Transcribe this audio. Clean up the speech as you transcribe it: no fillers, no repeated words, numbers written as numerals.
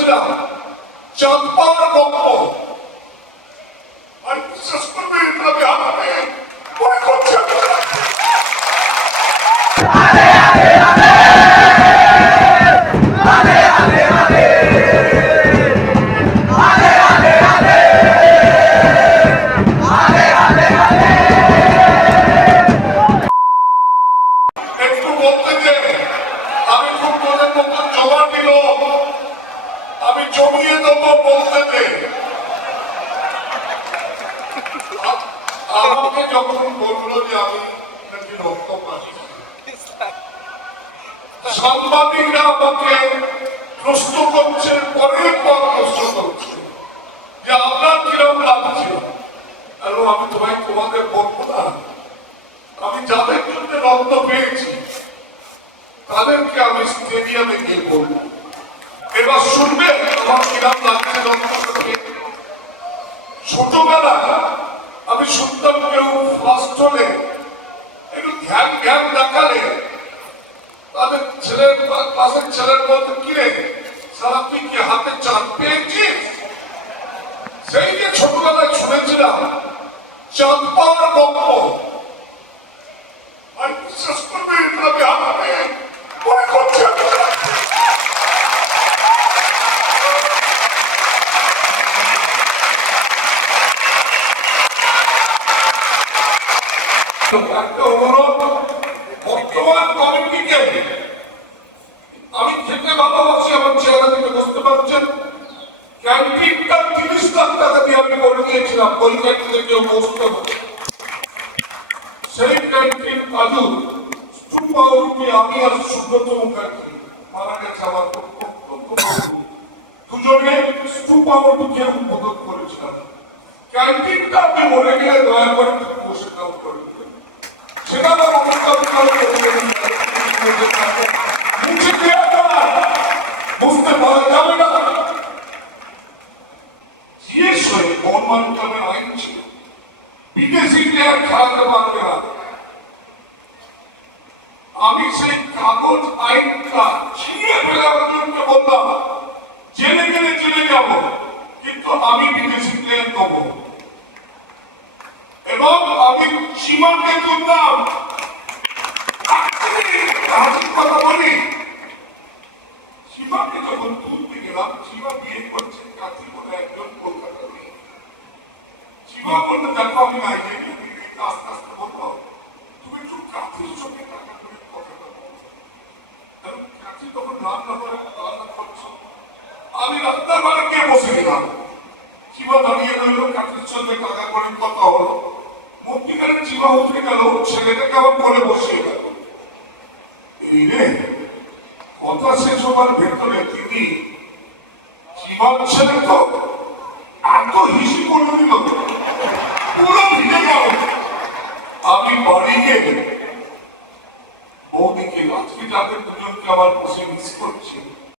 শুনেছিলাম চাঁদপার গল্প, আর বিশ্বাস করবে আমি হাতে মনে করছি একটু বলতে যে আমি খুব মনের মতো জমা দিল, আমি জমিয়ে দেবো বলতে দে। আমাকে যখন বললো যে আমি নাকি রক্তপাতি, সাংবাদিকরা আমাকে প্রশ্ন করছে, পরের পর প্রশ্ন করছে যে আপনার কিরকম লাগছে। আমি তোমায় তোমাদের বলবো না, আমি যাদের জন্য রক্ত পেয়েছি তাদেরকে আমি স্টেডিয়ামে গিয়ে বলবো। এবার শুনবে আমার কিরকম লাগছে রক্তকে। ছোটবেলায় আমি শুনতাম কেউ ফার্স্ট হলে একটু ধ্যান জ্ঞান দেখালে তাদের ছেলের ক্লাসের ছেলের বলতে কিরে সারা তুই কি হাতে চাঁদ পেয়েছিস। সেই যে ছোটবেলায় শুনেছিলাম চাঁদপার গল্প, আর বিশ্বাস করবে আমি হাতে মনে করছি একটা অনুরোধ, বর্তমান কমিটিকে আমি খেতে ভালোবাসি, আমার চেহারা থেকে বুঝতে পারছেন। ক্যান্টিনটা 30 লাখ টাকা দিয়ে আমি করে দিয়েছিলাম, ওই ক্যান্টিনে কেউ বসতে হবে। সেই ক্যান্টিন কাজু স্টুপাউটি আমি আর সুব্রত মুখার্জি মারা গেছে আমার দুজনে স্টুপাউটিকে উদ্বোধন করেছিলাম। ক্যান্টিনটা আপনি মরে গেলে দয়া করে বসে কাজ করে সেটা বুঝতে পারা যাবে না। জিএস হয়ে বর্মান নামের আইন ছিল, বিদেশি প্লেয়ার খেলাতে পারবে না। আমি সেই কাগজ আইনটা ছিঁড়ে ফেলে একজনকে বললাম জেনে গেলে জেনে যাব, কিন্তু আমি বিদেশি প্লেয়ার দেব। এবং আমি সীমাকে তুললাম, কথা বলি সীমাকে যখন তুলতে গেলাম, সীমা বিয়ে করছে কাছে বলে একজন কলকাতা মেয়ে। সীমা বলতে দেখো আমি নাইজেরিয়া থেকে আস্তে আস্তে বলবো তুমি একটু কাছের সঙ্গে টাকা করে কথাটা বলছো, কারণ কাছে তখন রান্না করে রান্না করছো। আমি রান্নার ঘরে গিয়ে বসে গেলাম, সীমা দাঁড়িয়ে রইল, কাছের সঙ্গে টাকা করে কথা হলো। মধ্যিখানে সীমা উঠে গেল, ছেলেটাকে আবার করে বসিয়ে গেল। এই রে কথা শেষ হবার ভেতরে তিনি জীবন ছেলে তো এত হিসি করে দিল, পুরো ভিজে গেল। আমি বাড়ি গিয়ে বৌদিকে আজকে যাদের দুজনকে আমার বসে মিস করছি,